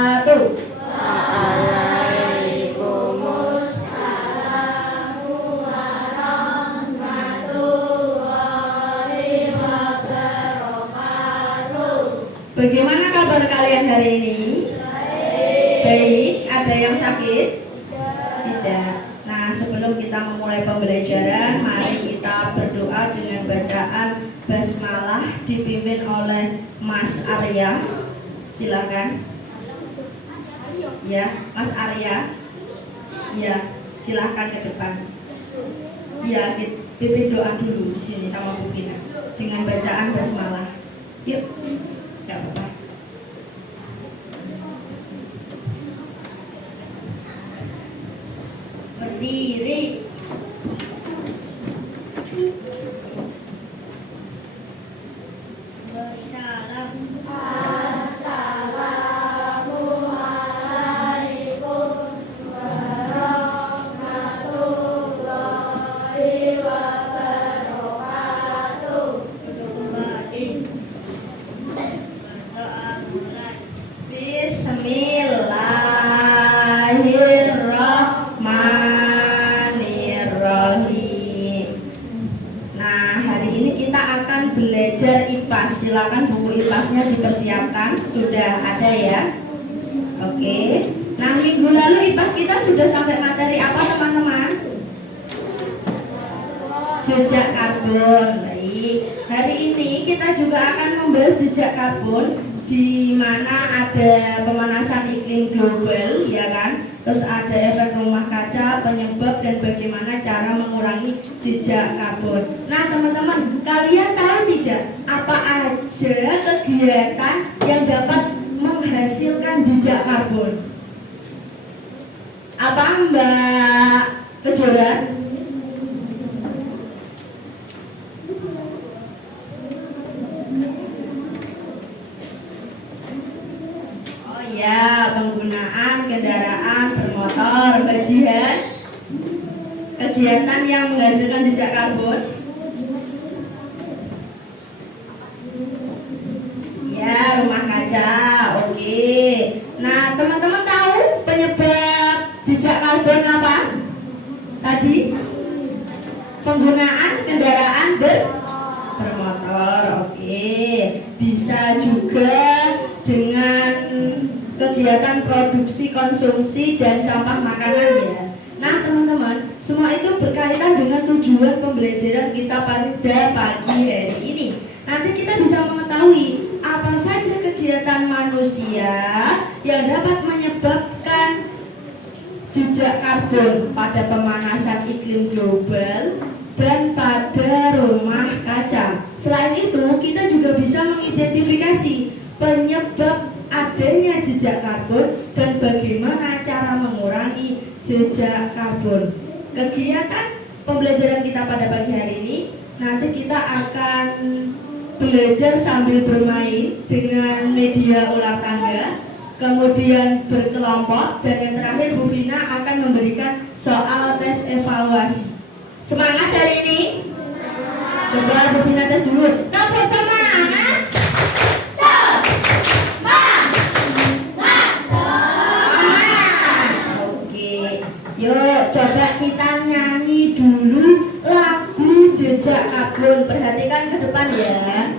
wabarakatuh. Bagaimana kabar kalian hari ini? Baik. Ada yang sakit? Tidak. Nah, sebelum kita memulai pembelajaran, mari kita berdoa dengan bacaan basmalah dipimpin oleh Mas Arya. Silakan. Ya, Mas Arya. Ya, silakan ke depan. Ya, pimpin doa dulu di sini sama Bu Vina dengan bacaan basmalah. Yuk, nggak apa-apa. Berdiri. Beri salam. Assalamualaikum warahmatullahi wabarakatuh. Duduk kembali. Berdoa mulai. Bismillahirrahmanirrahim. Nah, hari ini kita akan belajar IPAS. Silakan buku IPASnya dipersiapkan. Sudah ada ya? Oke. Nah, minggu lalu IPAS kita sudah sampai materi apa teman-teman? Jejak karbon. Baik. Hari ini kita juga akan membahas jejak karbon, di mana ada pemanasan iklim global, ya kan? Terus ada efek rumah kaca, penyebab, dan bagaimana cara mengurangi jejak karbon. Nah, teman-teman, kalian tahu tidak apa aja kegiatan yang dapat menghasilkan jejak karbon? Apa, Mbak Kejora? Ya, penggunaan kendaraan bermotor, bajian, kegiatan yang menghasilkan jejak karbon. Ya, rumah kaca. Oke. Nah, teman-teman tahu penyebab jejak karbon apa? Tadi penggunaan kendaraan bermotor. Oke. Bisa juga dengan kegiatan produksi, konsumsi, dan sampah makanan ya. Nah, teman-teman, semua itu berkaitan dengan tujuan pembelajaran kita pada pagi hari ini. Nanti kita bisa mengetahui apa saja kegiatan manusia yang dapat menyebabkan jejak karbon pada pemanasan iklim global dan pada rumah kaca. Selain itu, kita juga bisa mengidentifikasi penyebab adanya jejak karbon dan bagaimana cara mengurangi jejak karbon. Kegiatan pembelajaran kita pada pagi hari ini, nanti kita akan belajar sambil bermain dengan media ular tangga, kemudian berkelompok, dan yang terakhir Bu Vina akan memberikan soal tes evaluasi. Semangat hari ini? Coba Bu Vina tes dulu. Tepuk semangat. Yuk, coba kita nyanyi dulu lagu jejak karbon. Perhatikan ke depan ya.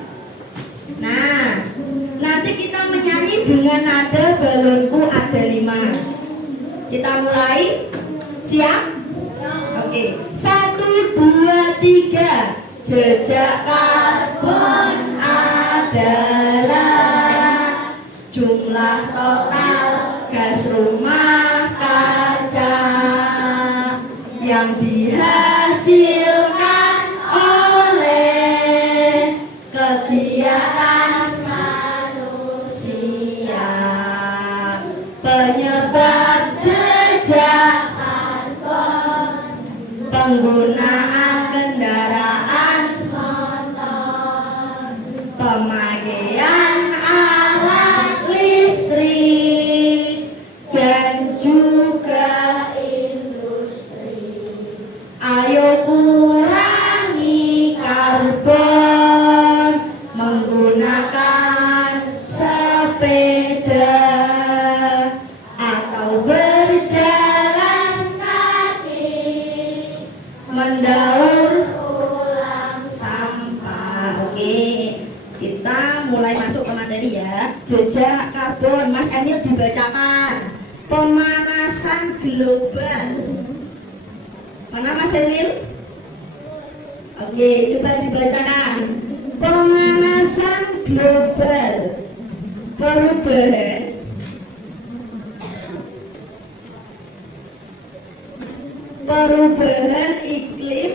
Nah, nanti kita menyanyi dengan nada balonku ada 5. Kita mulai. Siap? Oke. 1, 2, 3. Jejak karbon adalah jumlah total gas rumah kaca yang dihasilkan oleh kegiatan manusia. Penyebab jejak karbon penggunaan kendaraan motor, pemakaian alat listrik, dan juga industri. Ayo kurangi karbon menggunakan sepeda. dibacakan. Pemanasan global. Mana Mas Emil? Oke, coba dibacakan. Pemanasan global, perubahan iklim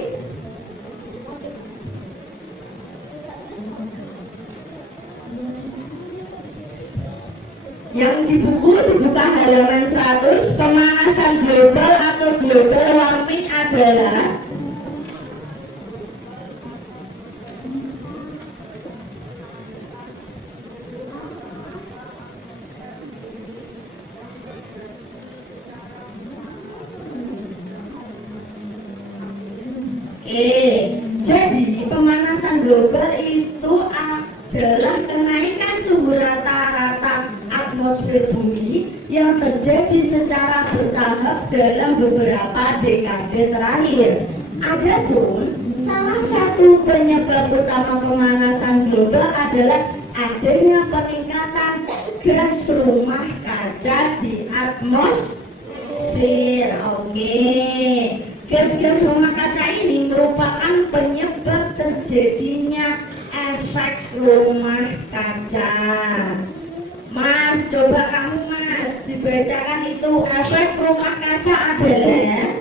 yang di buku dibuka halaman 100. Pemanasan global atau global warming adalah jadi pemanasan global itu adalah kenaikan suhu rata-rata atmosfer bumi yang terjadi secara bertahap dalam beberapa dekade terakhir. Adapun salah satu penyebab utama pemanasan global adalah adanya peningkatan gas rumah kaca di atmosfer. Gas-gas rumah kaca ini merupakan penyebab terjadinya efek rumah kaca. Mas, coba kamu Mas dibacakan itu efek rumah kaca adalah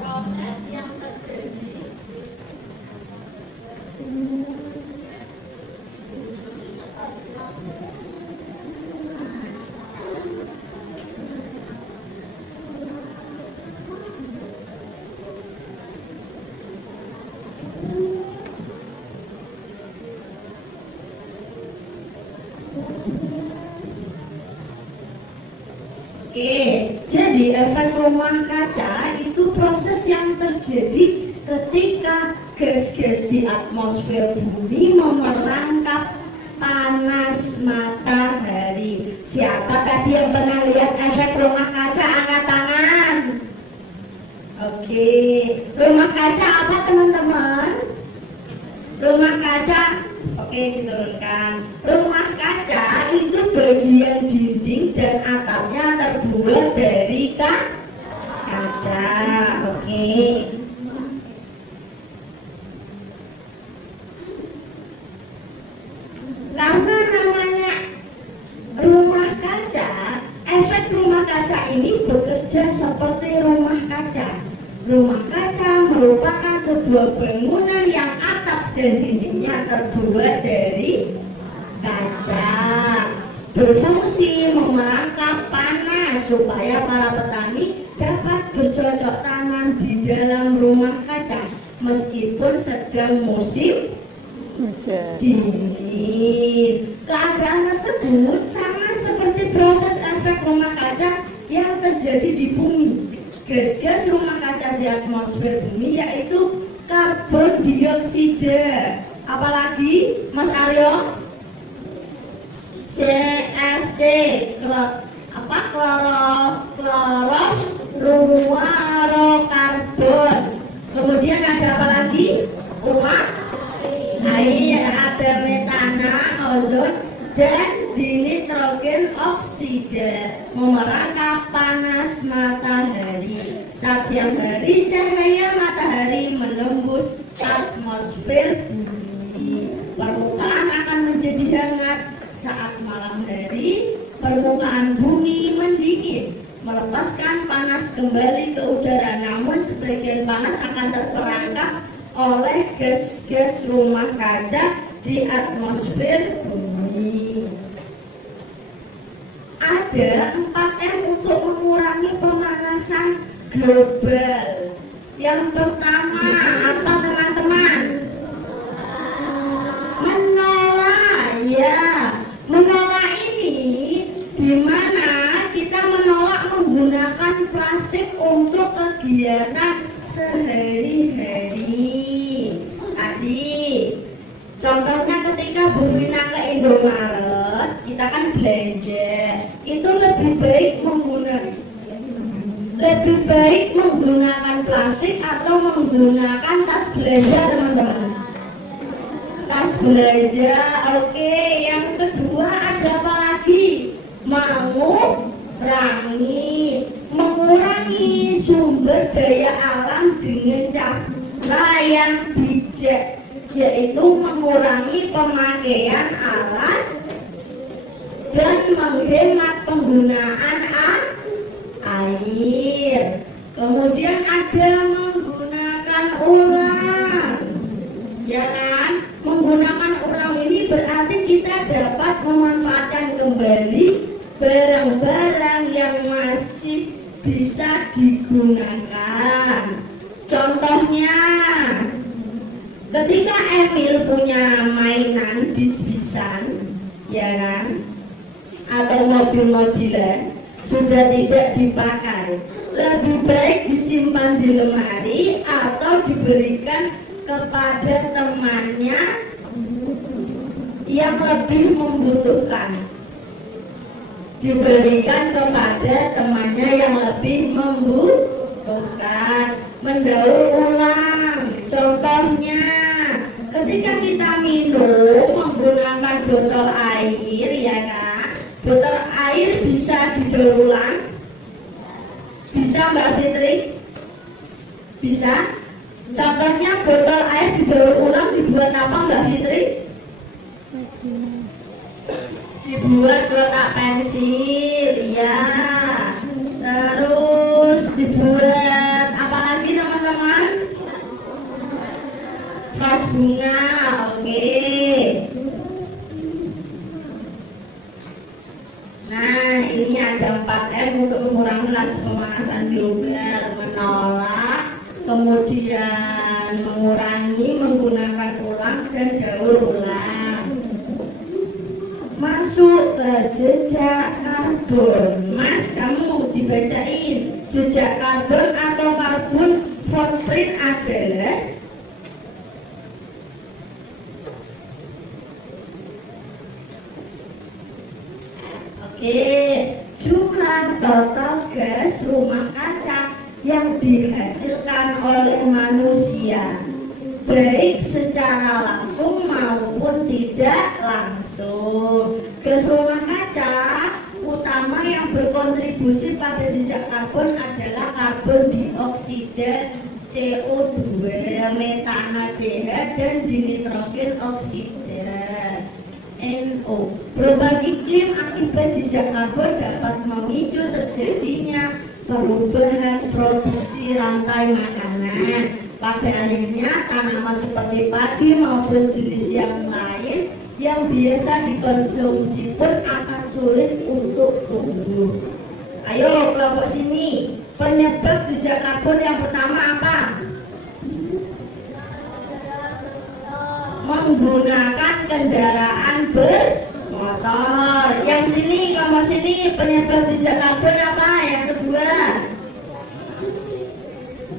proses yang terjadi jadi efek rumah kaca itu proses yang terjadi ketika gas-gas di atmosfer bumi memerangkap panas matahari. Siapa tadi yang pernah lihat efek rumah kaca? Angkat tangan. Rumah kaca apa teman-teman? Rumah kaca, diturunkan. Rumah kaca itu bagian dinding dan atapnya terbuat dari kaca. Karena namanya rumah kaca, efek rumah kaca ini bekerja seperti rumah kaca. Rumah kaca merupakan sebuah bangunan yang atap dan dindingnya terbuat dari kaca, berfungsi memerangkap panas supaya para petani dapat bercocok tanam di dalam rumah kaca meskipun sedang musim dingin. Keadaan tersebut sama seperti proses efek rumah kaca yang terjadi di bumi. Gas-gas rumah kaca di atmosfer bumi yaitu karbon dioksida, apalagi Mas Aryo, CFC, klorofluorokarbon. Kemudian ada apa lagi? Uap, air, ada metana, ozon, dan dinitrogen oksida memerangkap panas matahari. Saat siang hari, cahaya matahari menembus atmosfer bumi. Permukaan akan menjadi hangat. Saat malam hari, permukaan bumi mendingin, melepaskan panas kembali ke udara. Namun sebagian panas akan terperangkap oleh gas-gas rumah kaca di atmosfer bumi. Ada 4M untuk mengurangi pemanasan global. Yang pertama apa teman-teman? Menolak, menolak ini dimana kita menolak menggunakan plastik untuk kegiatan sehari-hari. Contohnya ketika Bu Vina ke Indomaret, kita kan belanja, itu lebih baik menggunakan plastik atau menggunakan tas belanja teman-teman. Tas awas belanja. Oke, yang kedua ada apa lagi? Mengurangi sumber daya alam dengan cara yang bijak, yaitu mengurangi pemakaian alat dan menghemat penggunaan air. Kemudian ada menggunakan ulang, ya kan? Menggunakan ulang ini berarti kita dapat memanfaatkan kembali barang-barang yang masih bisa digunakan. Contohnya, ketika Emil punya mainan bis-bisan, ya kan, atau mobil-mobilan sudah tidak dipakai, lebih baik disimpan di lemari atau diberikan kepada temannya yang lebih membutuhkan. Diberikan kepada temannya yang lebih membutuhkan. Mendaur ulang, contohnya ketika kita minum menggunakan botol air, ya kan, botol air bisa didaur ulang. Bisa Mbak Fitri? Bisa? Contohnya botol air didaur ulang dibuat apa Mbak Fitri? Dibuat kotak pensil, ya. Terus dibuat apa lagi teman-teman? Vas bunga, oke. Nah, ini ada 4M untuk mengurangi laju pemanasan global, menolak, kemudian mengurangi, menggunakan ulang, dan daur ulang. Masuk ke jejak karbon. Mas, kamu dibacain jejak karbon atau karbon footprint adalah jumlah total gas rumah kaca yang dihasilkan oleh manusia, baik secara langsung maupun tidak langsung. Gas rumah kaca utama yang berkontribusi pada jejak karbon adalah karbon dioksida, CO2, metana CH, dan dinitrogen oksida, NO. Perubahan iklim akibat jejak karbon dapat memicu terjadinya perubahan produksi rantai makanan. Pada akhirnya tanaman seperti padi maupun jenis yang lain yang biasa dikonsumsi pun akan sulit untuk tumbuh. Ayo kelompok sini, penyebab jejak karbon yang pertama apa? Menggunakan kendaraan bermotor. Yang sini, kelompok sini, penyebab jejak karbon apa? Yang kedua,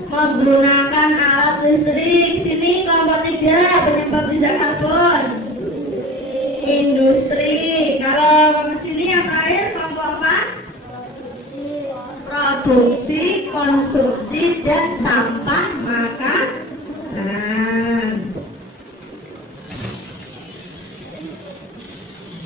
menggunakan alat listrik. Sini kelompok 3, penyebab jejak karbon industri. Kalau sini yang terakhir kelompok 4, produksi, konsumsi, dan sampah makanan.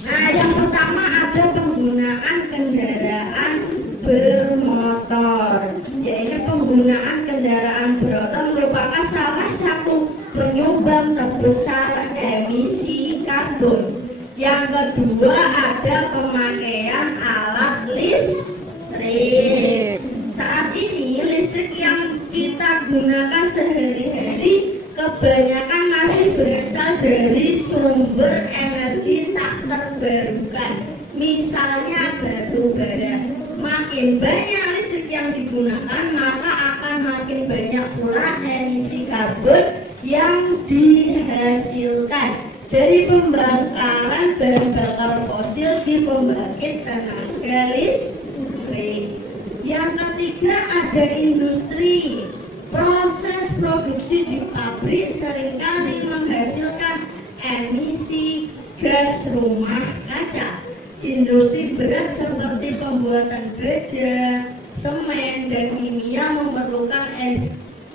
Nah, yang pertama ada penggunaan kendaraan bermotor. Yaitu penggunaan kendaraan bermotor merupakan salah satu penyumbang terbesar emisi karbon. Yang kedua ada pemakaian alat listrik. Saat ini listrik yang kita gunakan sehari-hari kebanyakan masih berasal dari sumber energi tak terbarukan, misalnya batu bara. Makin banyak listrik yang digunakan, maka akan makin banyak pula emisi karbon yang dihasilkan dari pembakaran bahan bakar fosil di pembangkit tenaga listrik. Yang ketiga ada industri. Proses produksi di pabrik seringkali menghasilkan emisi gas rumah kaca. Industri berat seperti pembuatan baja, semen, dan kimia memerlukan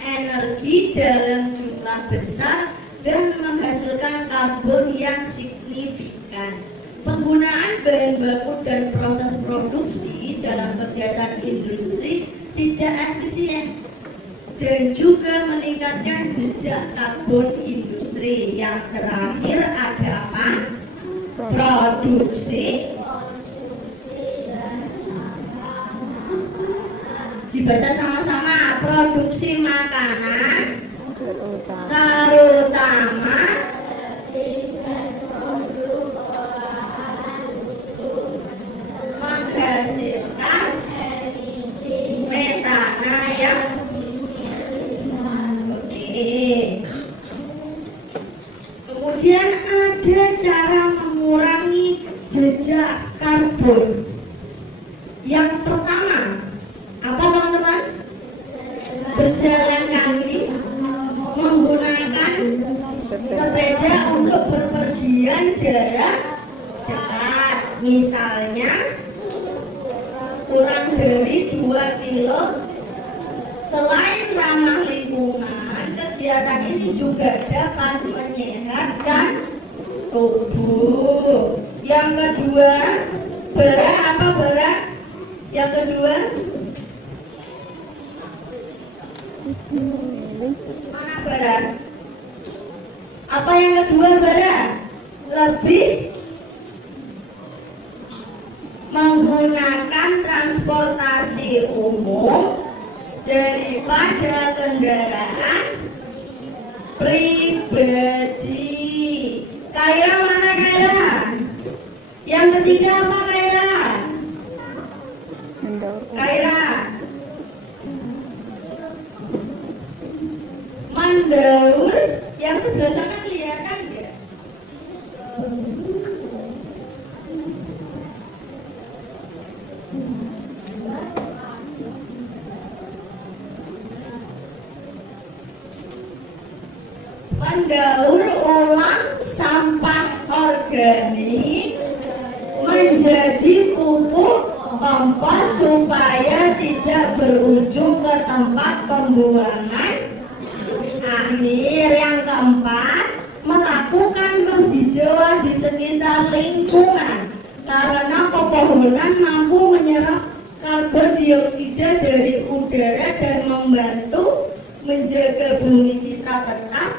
energi dalam jumlah besar dan menghasilkan karbon yang signifikan. Penggunaan bahan baku dan proses produksi dalam kegiatan industri tidak efisien dan juga meningkatkan jejak karbon industri. Yang terakhir ada apa? Produksi. Dibaca sama-sama. Produksi makanan terutama menghasilkan metana yang kemudian ada cara mengurangi jejak karbon. Yang pertama, apa teman-teman? Berjalan kaki, menggunakan sepeda untuk berpergian jarak dekat. Misalnya kurang dari 2 kilo. Selain ramah lingkungan, kegiatan ini juga dapat menyehatkan tubuh. Yang kedua, berat apa berat? Yang kedua, mana berat? Apa yang kedua berat? Lebih menggunakan transportasi umum daripada kendaraan pribadi. Kaira mana Kaira? Yang ketiga apa Kaira? Kaira. Mendaur. Yang sebelah sana kelihatan enggak? Mendaur ulang sampah organik menjadi pupuk kompos supaya tidak berujung ke tempat pembuangan akhir. Yang keempat, melakukan penghijauan di sekitar lingkungan karena pepohonan mampu menyerap karbon dioksida dari udara dan membantu menjaga bumi kita tetap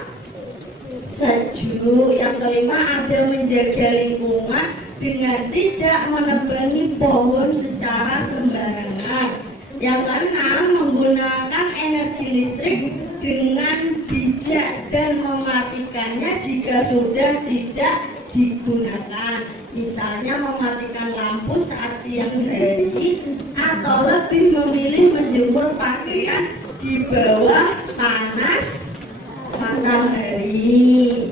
sejuk. Yang kelima, ada menjaga lingkungan dengan tidak menebangi pohon secara sembarangan. Yang keenam, menggunakan energi listrik dengan bijak dan mematikannya jika sudah tidak digunakan. Misalnya mematikan lampu saat siang hari atau lebih memilih menjemur pakaian di bawah panas matahari.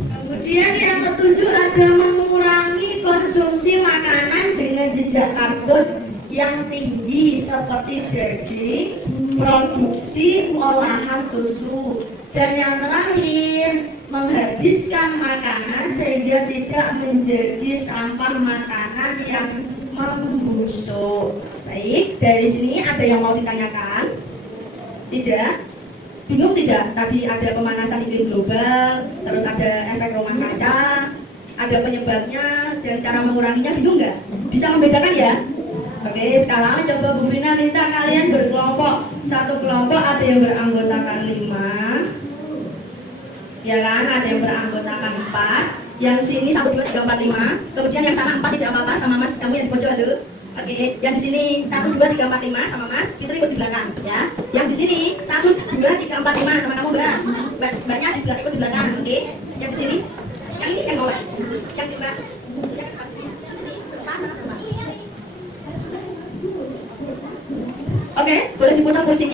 Kemudian yang ketujuh, ada mengurangi konsumsi makanan dengan jejak karbon yang tinggi seperti daging, produksi olahan susu. Dan yang terakhir, menghabiskan makanan sehingga tidak menjadi sampah makanan yang membusuk. Baik, dari sini ada yang mau ditanyakan? Tidak? Bingung tidak? Tadi ada pemanasan iklim global, terus ada efek rumah kaca, ada penyebabnya dan cara menguranginya. Bingung nggak? Bisa membedakan ya? Oke, sekarang coba Bu Rina minta kalian berkelompok. Satu kelompok ada yang beranggotakan 5, ya kan? Ada yang beranggotakan 4. Yang sini 1, 2, 3, 4, 5. Kemudian yang sana 4 tidak apa-apa sama Mas kamu yang di pojok dulu. Oke, yang di sini 1, 2, 3, 4, 5 sama Mas, Fitri ikut di belakang, ya. Yang di sini 1, 2, 3, 4, 5 sama kamu Mbak. Mbaknya di belakang, ikut di belakang, oke. Yang di sini, yang ini yang Mbak. Yang di Mbak. Oke, boleh diputar kursi.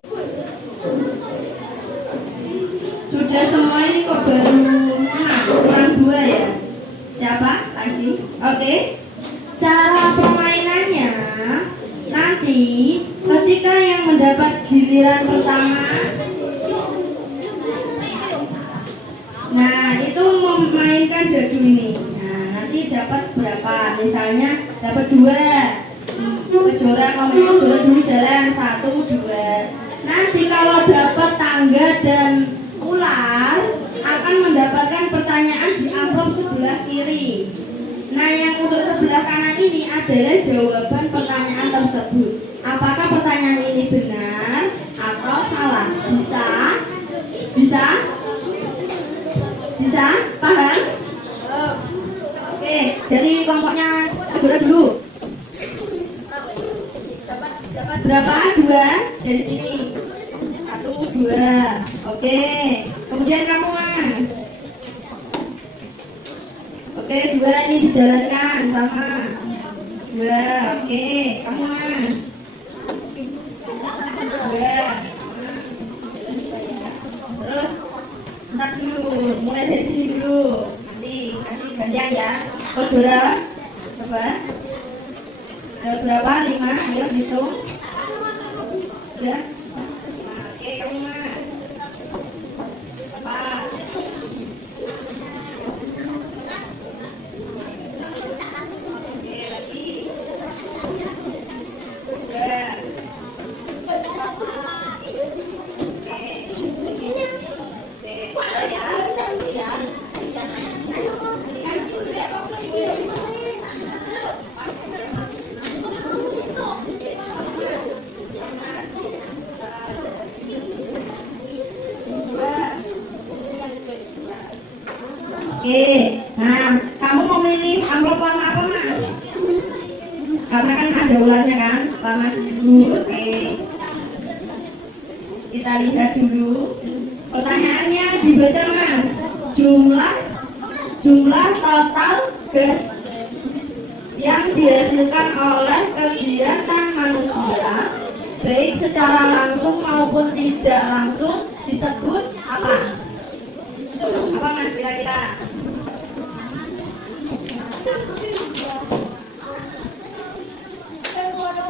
Sudah semua ini kok baru 6, kurang 2 ya. Siapa lagi? Oke. Cara permainannya nanti ketika yang mendapat giliran pertama, nah itu memainkan dadu ini. Nah nanti dapat berapa? Misalnya dapat 2. Kejora dulu jalan 1, 2. Nanti kalau dapat tangga dan ular akan mendapatkan pertanyaan di amplop sebelah kiri. Nah, yang untuk sebelah kanan ini adalah jawaban pertanyaan tersebut. Apakah pertanyaan ini benar atau salah? Bisa? Bisa? Bisa? Paham? Oke, dari kelompoknya Ajura dulu. Dapat berapa? 2 dari sini. 1, 2. Oke. Kemudian kamu, Mas. Oke, 2 ini dijalankan sama. 2. Oke, kamu, Mas. 2. Terus ntar dulu, mulai dari sini dulu. Nanti gantian ya. Ojora. Coba. Ada berapa? 5. Ayo hitung. Ya. Oke, kamu, Mas. 4. Oke, lagi. 2. Oke, nah kamu mau milih amplop warna apa, Mas? Karena kan ada ularnya kan, warna biru. Oke, kita lihat dulu. Pertanyaannya dibaca, Mas. Jumlah total gas yang dihasilkan oleh kegiatan manusia, baik secara langsung maupun tidak langsung, disebut apa? Apa, Mas, kira-kira?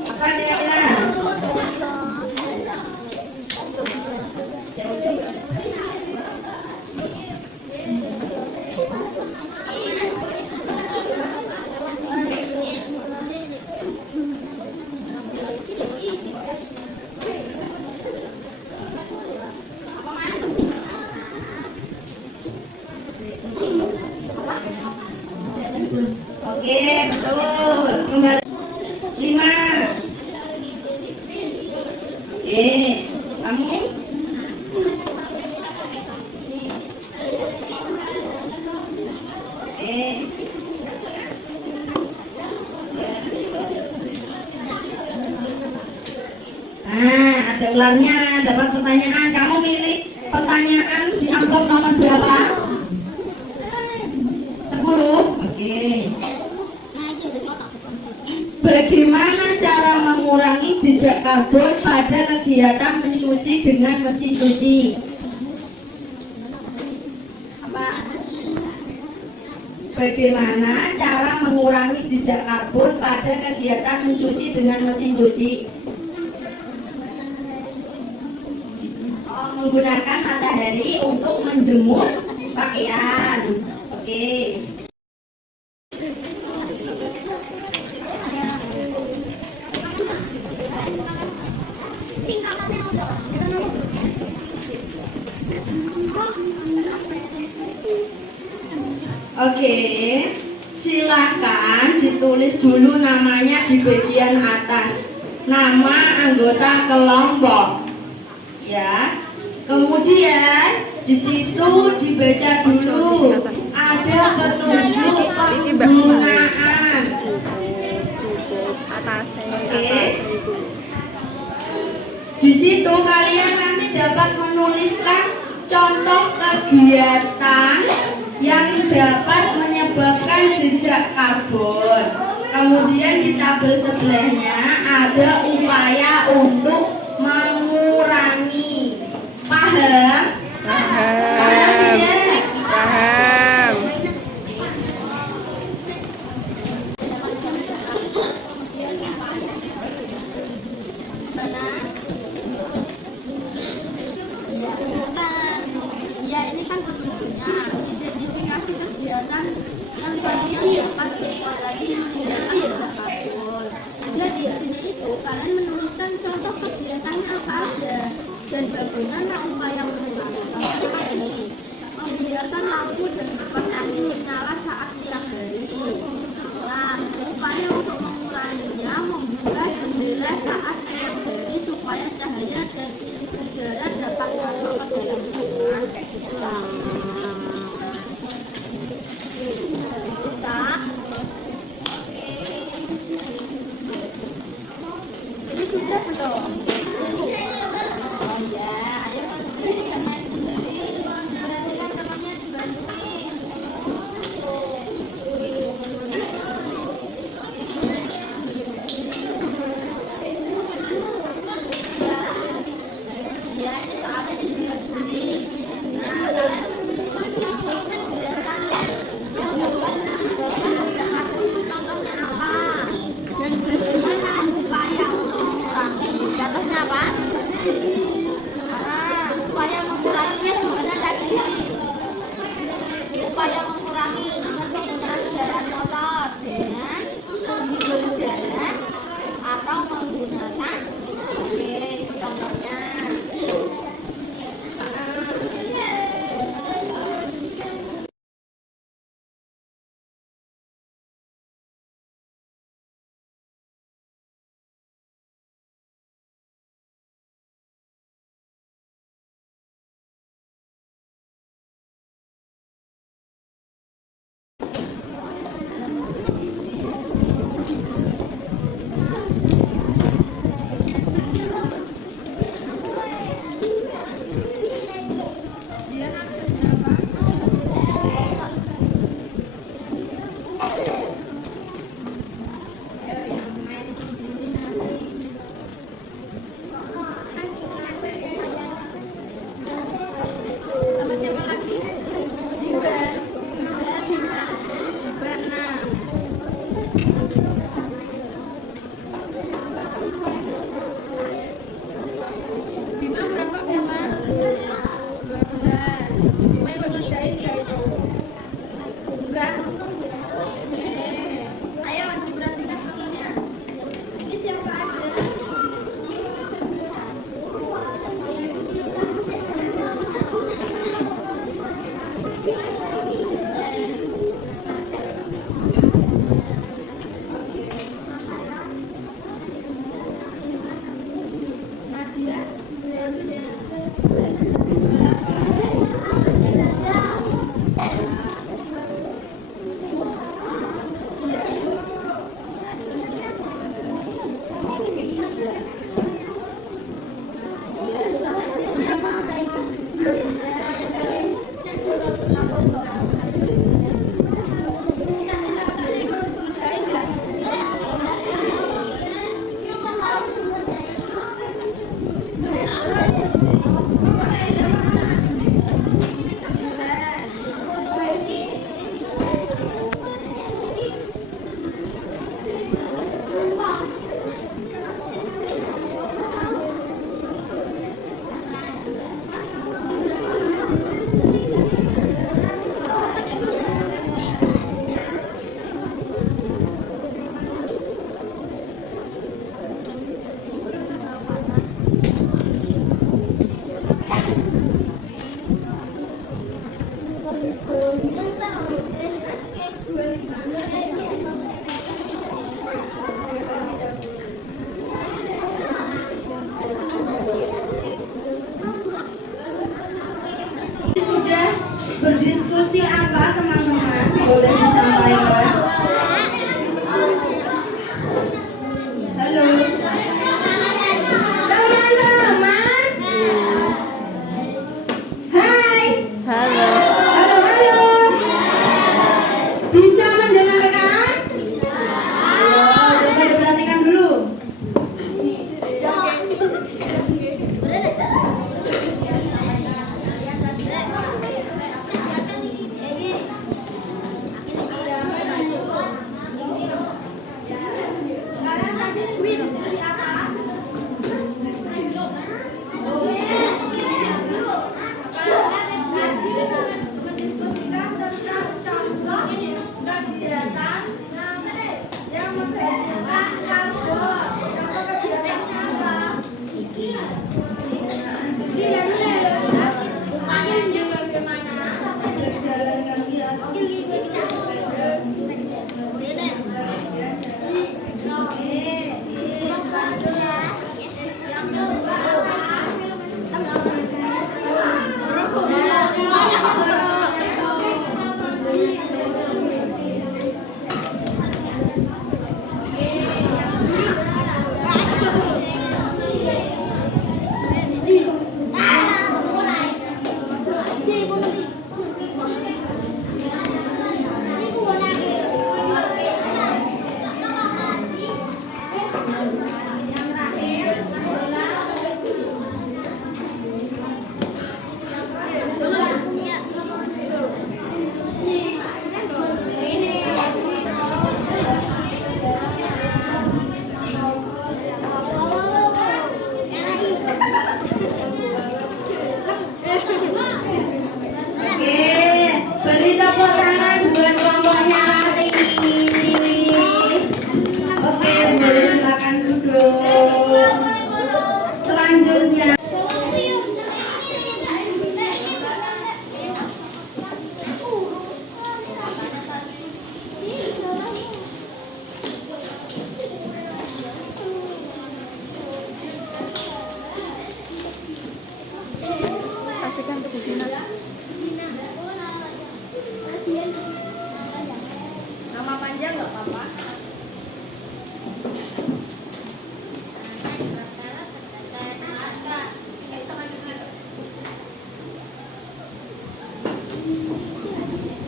Apa kira-kira? Oke, betul. Nomor 5. Oke, kamu? Oke. Nah, ada ularnya, dapat pertanyaan. Kamu milih pertanyaan di amplop nomor berapa? 10. Oke. Bagaimana cara mengurangi jejak karbon pada kegiatan mencuci dengan mesin cuci? Apa? Bagaimana cara mengurangi jejak karbon pada kegiatan mencuci dengan mesin cuci? Menggunakan matahari untuk menjemur pakaian. Oke. Oke, silakan ditulis dulu namanya di bagian atas. Nama anggota kelompok. Ya. Kemudian di situ dibaca dulu ada petunjuk penggunaan. Oke. Di situ kalian nanti dapat menuliskan contoh kegiatan yang dapat menyebabkan jejak karbon. Kemudian di tabel sebelahnya ada upaya untuk mengurangi. Paham? Paham tidak? Paham. Ya, ini kan petunjuknya identifikasi kegiatan yang kalian dapat dari menggunakan jejak karbon. Jadi di sini itu kalian menuliskan contoh kegiatannya apa aja dan bagaimana upaya mengurangi. Contohnya ini Biarkan lampu dan kipas angin menyala saat siang hari. Nah, upaya untuk menguranginya membuka jendela saat siang hari supaya cahaya dan udara dapat masuk ke dalam rumah. Bisa? Ini sudah belum? Oh ya, ayo jangan sendiri. Berarti kan temannya dibantuin. Ya, ini soalnya dibuat sendiri. Nah, biarkan contohnya apa? Dan bagaimana upaya untuk mengurangi? Contohnya apa? Upaya menguranginya gimana tadi? Upaya mengurangi penggunaan kendaraan motor dengan menghibur jalan atau menggunakan contohnya. Sama siapa lagi? Jiban. Jibana. Bima berapa Bima? 12. Bima ikut ngerjain nggak itu? Enggak? Ayo diperhatikan temennya. Ini siapa aja? Nadia. Sudah berdiskusi apa teman-teman? Boleh disampaikan? Halo teman-teman. Hai. Halo. Halo. Bisa mendengarkan? Coba diperhatikan dulu.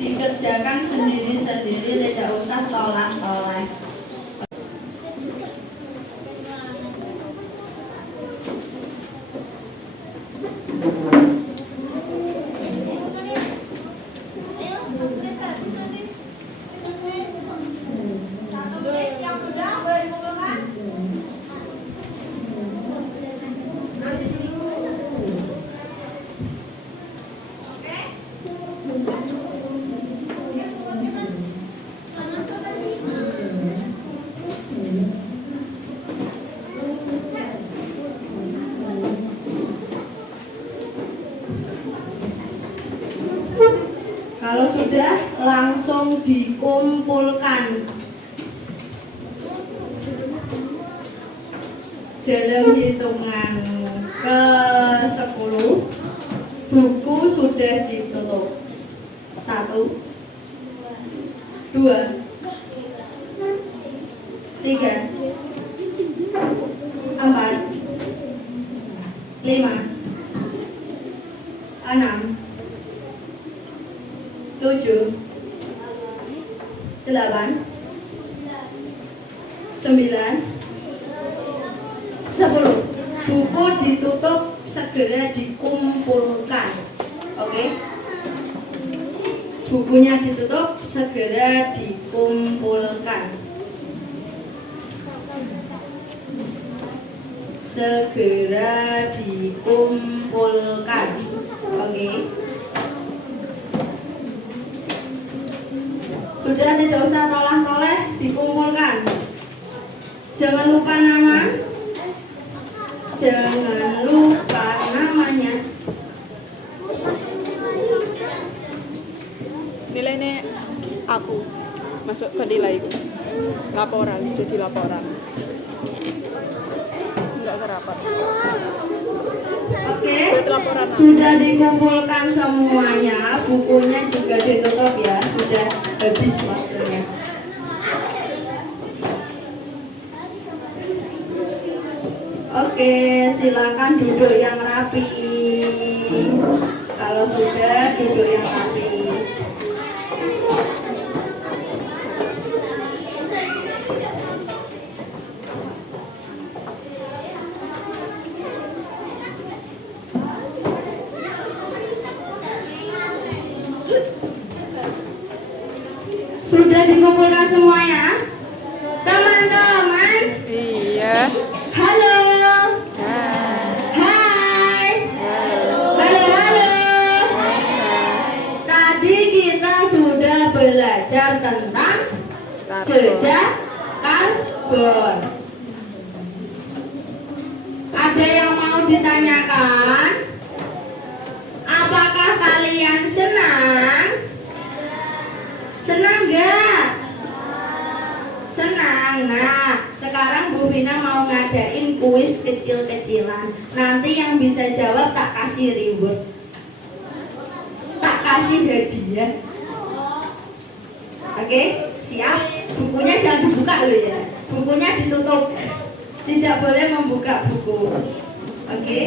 dikerjakan sendiri-sendiri, tidak usah tolak-tolak. Kalau sudah, langsung dikumpulkan dalam hitungan ke-10. Buku sudah ditutup. 1, 2, 3, 4, 5, 6, 7, 8, 9, 10. Buku ditutup, segera dikumpulkan. Oke? Bukunya ditutup, segera dikumpulkan. Segera dikumpulkan. Oke? Sudah, tidak usah tolak-toleh, dikumpulkan. Jangan lupa nama. Jangan lupa namanya. Nilainya aku masuk ke nilai laporan, jadi laporan enggak kerapat. Oke, Jadi laporan sudah dikumpulkan semuanya, bukunya juga ditutup ya, sudah habis waktunya. Oke, silakan duduk yang rapi. Kalau sudah, duduk yang rapi. Sudah dikumpulkan semuanya? Teman-teman, iya. halo. Hai. Halo. Tadi kita sudah belajar tentang jejak karbon. Ada yang mau ditanyakan? Apakah kalian senang? Senang gak? Senang. Nah, sekarang Bu Vina mau ngadain kuis kecil-kecilan. Nanti yang bisa jawab tak kasih reward, tak kasih hadiah. Oke, siap? Bukunya jangan dibuka loh ya. Bukunya ditutup. Tidak boleh membuka buku. Oke,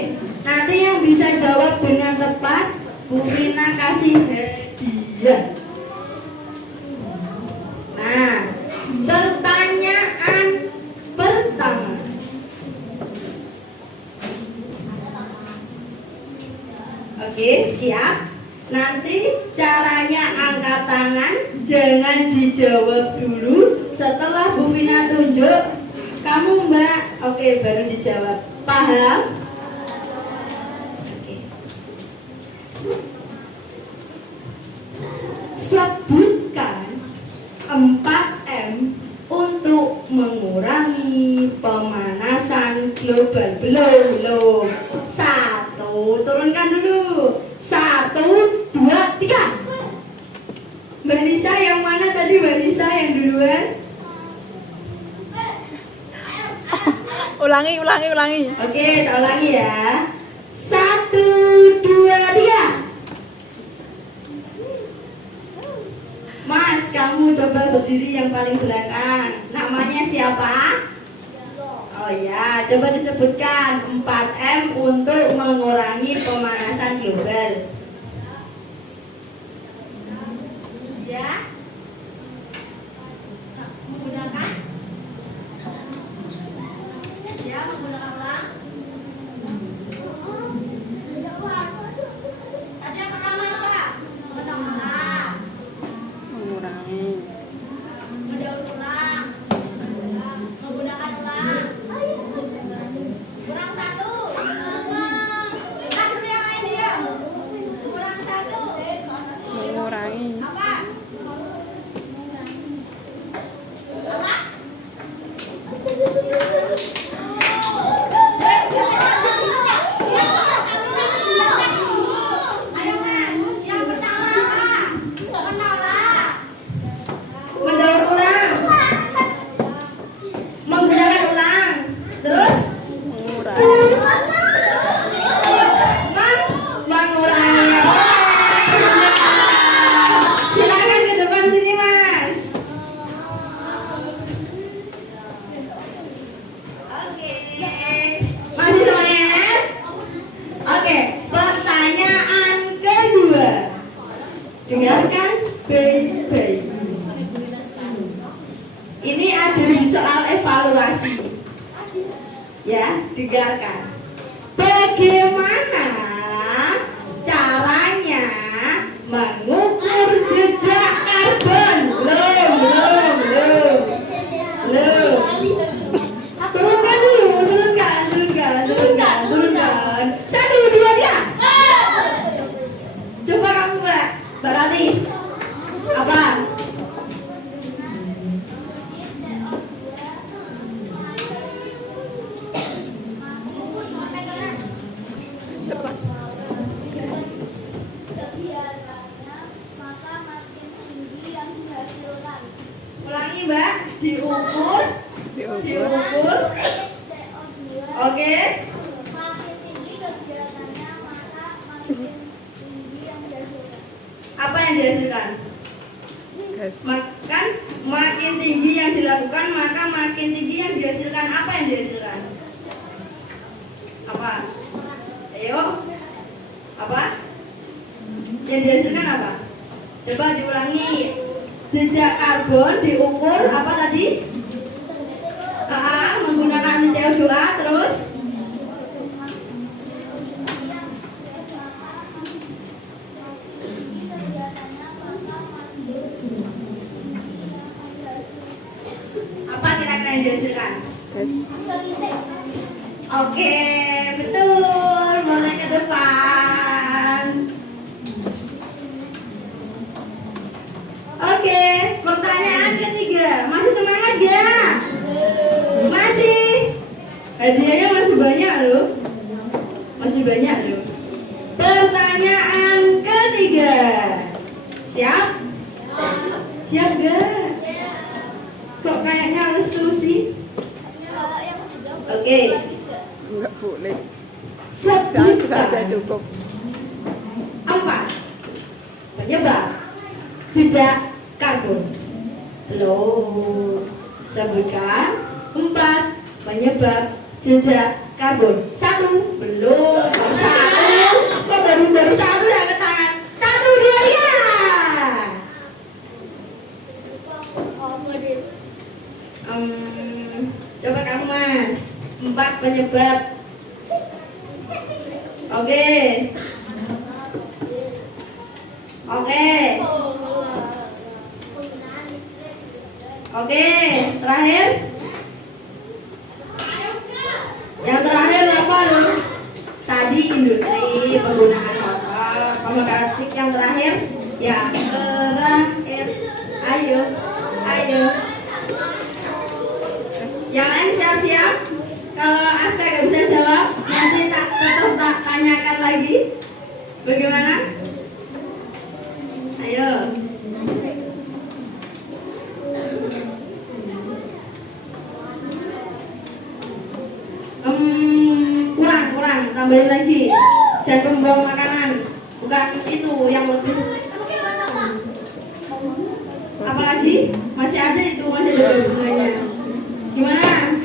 nanti yang bisa jawab dengan tepat, Bu Vina kasih hadiah. Nah, pertanyaan pertama. Oke, siap? Nanti caranya angkat tangan, jangan dijawab dulu. Setelah Bu Vina tunjuk, kamu Mbak, oke baru dijawab. Paham? Oke. Sebutkan 4M untuk mengurangi pemanasan global. Belum. 1, turunkan dulu. 1, 2, 3. Mbak Nisa yang mana tadi? Mbak Nisa yang duluan. Ulangi. Oke, kita ulangi ya. 1, 2, 3. Mas, kamu coba berdiri yang paling belakang. Namanya siapa? Oh ya, coba disebutkan 4M untuk mengurangi pemanasan global. bayi. Ini ada di soal evaluasi. Ya, dengarkan. Bagaimana caranya mengukur jejak karbon? Loh. Turunkan dulu, turunkan. 1, 2, 3. Coba kamu Mbak Rati. Apa? Cepat. Maka makin tinggi yang dihasilkan. Ulangi Mbak, diukur. Diukur. Oke. Makin tinggi kegiatannya, maka makin tinggi yang dihasilkan. Apa yang dihasilkan? Gas. Kan makin tinggi yang dilakukan, maka makin tinggi yang dihasilkan. Apa yang dihasilkan? Apa? Ayo. Apa? Yang dihasilkan apa? Coba diulangi. Jejak karbon diukur apa tadi? Menggunakan CO2 terus apa kira-kira yang dihasilkan? Gas. Oke, betul. Boleh ke depan. Oke, pertanyaan ketiga. Masih semangat ya? Masih. Hadiahnya masih banyak loh. Masih banyak loh. Pertanyaan ketiga. Siap? Siap gak? Kok kayaknya lesu sih? Oke. Enggak boleh. Satu saja Sebutkan cukup. 4 penyebab jejak karbon. Belum. Sebutkan 4 penyebab jejak karbon. 1 belum. Baru 1. Kok baru 1 yang ke tangan? 1, 2, 3. Coba kamu Mas. 4 penyebab. Oke. Oke, terakhir. Yang terakhir apa loh? Tadi industri penggunaan motor, pemekaran listrik. Yang terakhir. Ayo. Yang lain siap-siap. Kalau Aska gak bisa jawab, nanti tetap tanyakan lagi. Bagaimana? Ayo. Kurang, tambahin lagi. Jangan membuang makanan. Bukan itu yang lebih. Apalagi masih ada itu, masih ada bagusnya. Gimana?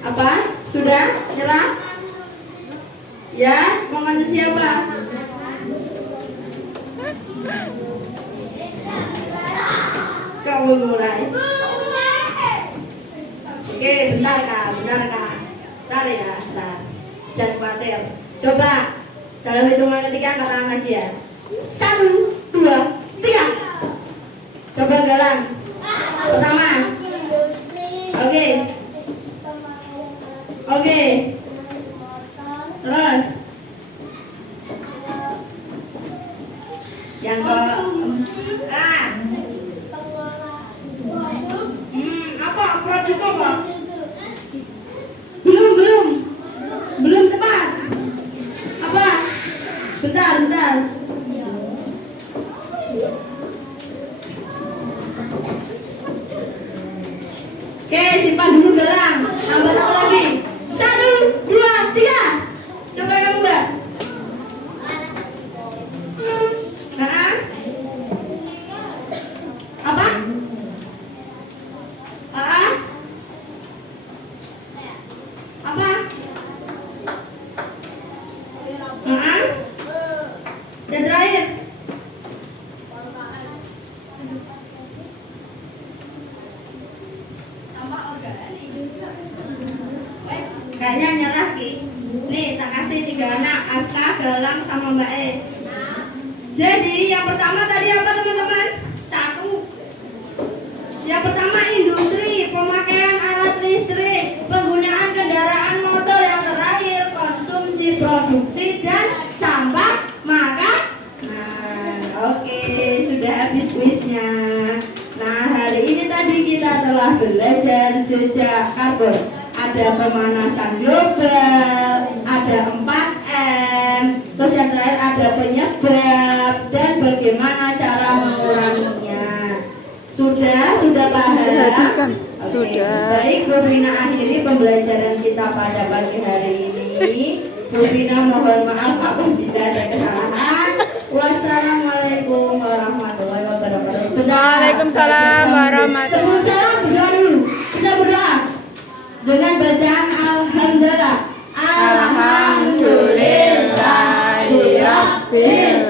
Apa? Sudah? Nyerah? Ya, mau konsumsi apa? Kamu mulai. Oke, bentar kak. Bentar ya, bentar. Jangan khawatir. Coba dalam hitungan ketiga angkat tangan lagi ya. 1, 2, 3. Coba galang. Pertama. Oke. Terus yang ke apa produk apa? Belum tepat. Apa? Bentar. Oke, simpan dulu galang. Tambah satu lagi. 1, 2, 3. Coba kamu Mbak. Apa? bilang sama Mbak E. Jadi yang pertama tadi apa teman-teman? 1. Yang pertama industri, pemakaian alat listrik, penggunaan kendaraan motor. Yang terakhir konsumsi, produksi, dan sampah makanan. Oke, sudah habis kuisnya. Nah, hari ini tadi kita telah belajar jejak karbon. Ada pemanasan global, ada 4M, terus yang terakhir ada penyebab dan bagaimana cara menguranginya. Sudah paham? Perhatikan. Oke, Sudah. baik, Bu Rina, akhiri pembelajaran kita pada pagi hari ini. Bu Rina mohon maaf apabila ada kesalahan. Wassalamualaikum warahmatullahi wabarakatuh. Waalaikumsalam warahmatullahi Sebelum salam berdoa dulu. Kita berdoa dengan bacaan alhamdulillah. Alhamdulillahirabbil